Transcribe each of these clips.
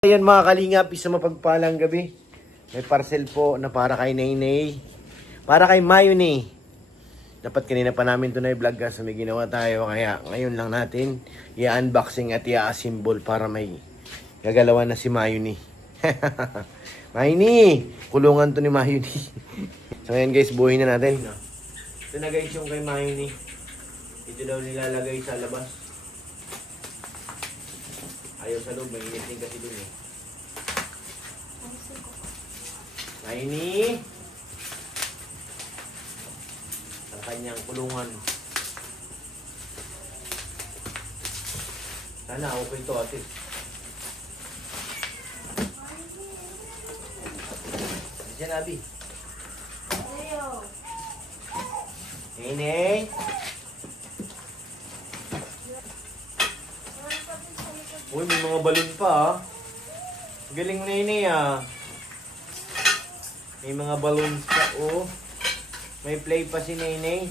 Ayan mga kalingap, isang mapagpalang gabi. May parcel po na para kay Naynay. Para kay Mayuni. Dapat kanina pa namin ito na i-vlog kasi may ginawa tayo. Kaya ngayon lang natin i-unboxing at i-assemble para may gagalawan na si Mayuni. Mayuni! Kulungan to ni Mayuni. So ngayon guys, buuin na natin. Ito na guys yung kay Mayuni. Ito daw nilalagay sa labas. Ayaw sa loob, mainit din kasi dun eh. Mayuni! Ang kanyang kulungan. Sana okay to ate. Diyan Abi. Nene! Uy, may mga balon pa ah. Galing Nene ah. May mga balloons pa oh. May play pa si Nene.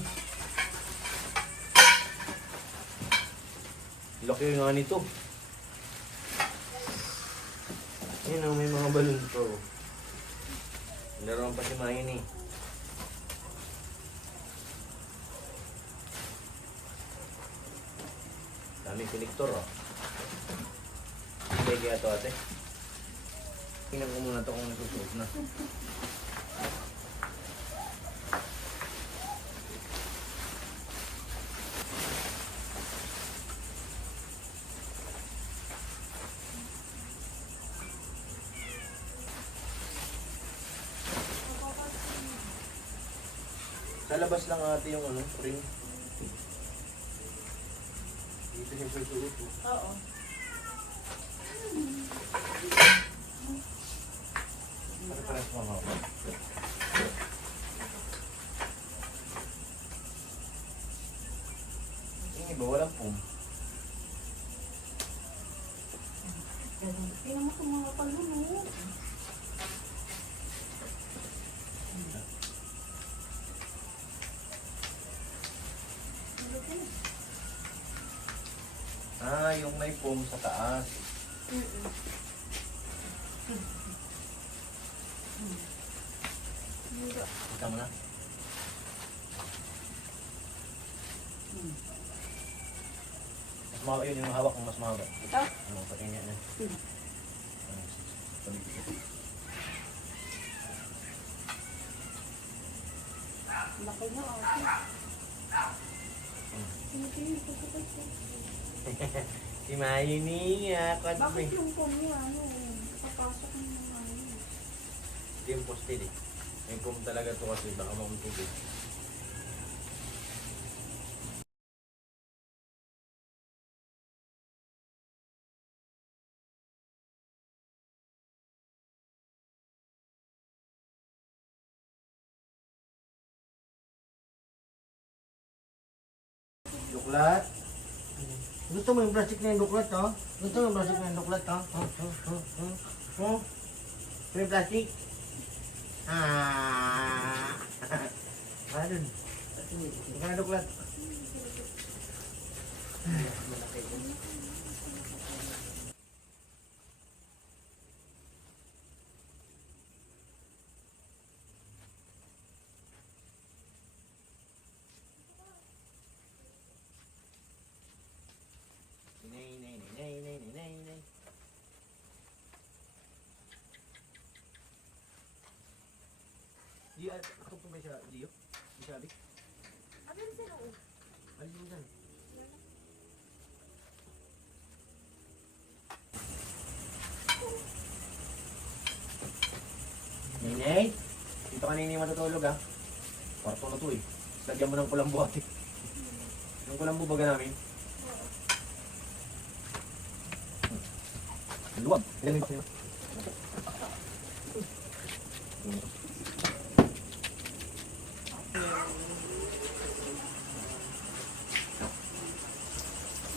Laki nga nito. Ayun oh, may mga balloons pa oh. Laruan pa si Mayuni. Daming konektor oh. Hindi kaya ito ate. Tingnan ko muna ito kung nasusuot na. Sa labas lang ate yung ano, ring. Dito siya susuot oh. Oo. Pares mga ako. Yung iba walang pum. Tingnan mo kung mga palunod. Ah, yung may pum sa taas. Kita mo na. Mas mahaba yun yung hawak kung mas mahaba. Ito? Ano, patingin yan. Laki na ako. Si Mayuni, Bakit yung pum niya, ano, papasok ng ano? Hindi yung posted eh. May pum talaga to kasi baka makuntubig. Duklat. Gusto mo yung plastic na yung duklat, oh? Gusto mo yung plastic na yung duklat, oh? Oh? Gusto mo yung plastic? Ah! Ano? Ikaw na duklat. Nay. Di, ako po ba siya, Dio? Di sabi? Ano yung sino? Alis mo dyan. Nay? Dito ka nini matutulog ah. Kwarto na to eh. Lagyan mo ng kulambo ate. Yung kulambo baga namin. Luwag. Galing ba kayo?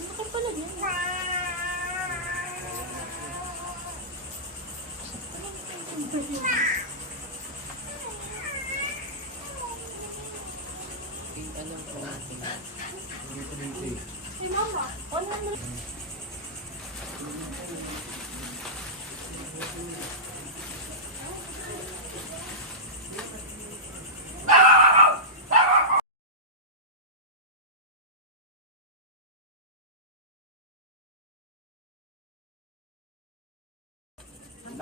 Bakit pala yun? Alam ko natin. Si Mama, 100.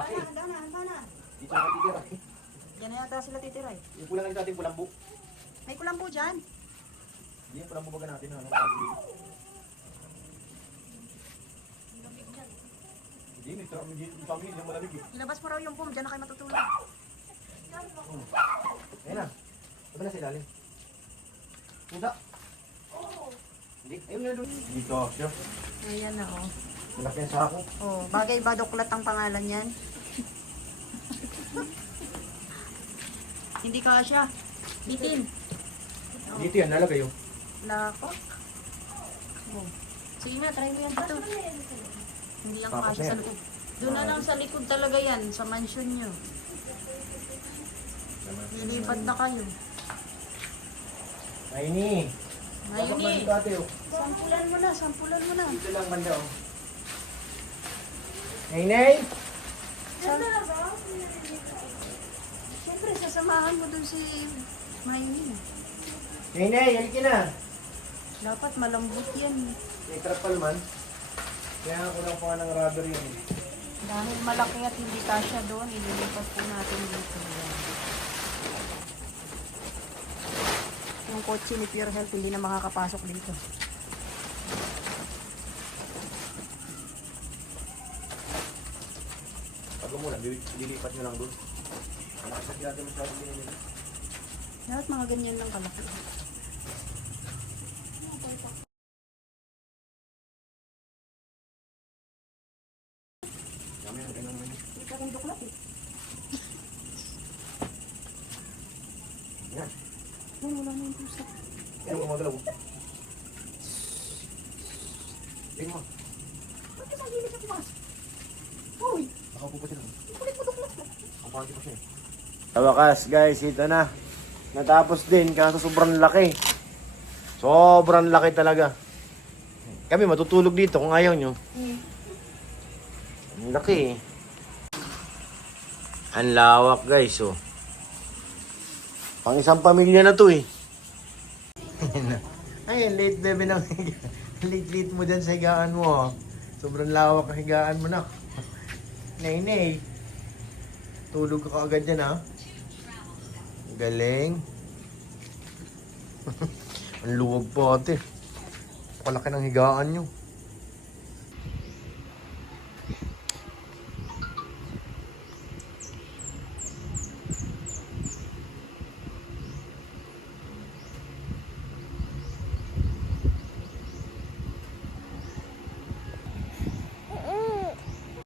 laki. Handa na. Dito na titira. Yan na yata sila titira eh. Yung kulang lang natin pulang bu. May kulambo dyan. Hindi yung pulang bubaga natin. Ano? Hindi, may trap hindi yung family, hindi malamig eh. Ilabas mo raw yung foam, dyan na kayo matutulog. Ayun na. Diba na sa ilalim? Pusa? Hindi. Ayun nga doon. Dito siya. Ayan na oh. Malaki ang sako. Oh, bagay ba doklat ang pangalan yan? Hindi ka siya. Bitin. Dito yan, nalagay yung. Lako. Oh. Sige na, try mo yan dito. Hindi ang Tapos kasya na sa yan. likod. Doon na lang sa likod talaga yan, sa mansion nyo. Lilipat na kayo. Ay ni. Ngayon Dapat eh. malikate oh. Sampulan mo na, sampulan mo na. Dito lang banda oh. Nay! Siyempre, sasamahan mo dun si Maylin. Nay, halika na. Dapat malambot yan. May trapal man. Kaya ako lang pa nga ng rubber yun. Dahil malaki at hindi kasya doon, ililipat po natin dito. Yung kotse ni Pure Health hindi na makakapasok dito. Pag muna, lilipat nyo lang doon. Nakasakit natin masyadong binili. Lahat mga ganyan lang kalaki. Kami ang ganun naman. Ito rin duklat eh. Yan. Yan, wala na yung pusa. Yan ang gumagalaw. Tingin mo. Ba't ka magiging sa pumas? Uy! Nakaupo pa sila. Kulit mo duklat ko. Ang pangit pa siya eh. Sa wakas guys, ito na. Natapos din kaso sobrang laki. Sobrang laki talaga. Kami matutulog dito kung ayaw nyo. Ang laki eh. Ang lawak guys oh. Pang isang pamilya na to eh. Ay, late bebe ng late mo dyan sa higaan mo oh. Sobrang lawak ang higaan mo na. Nay. Tulog ka agad yan ha. Galing. Ang luwag po ate. Palaki ng higaan nyo.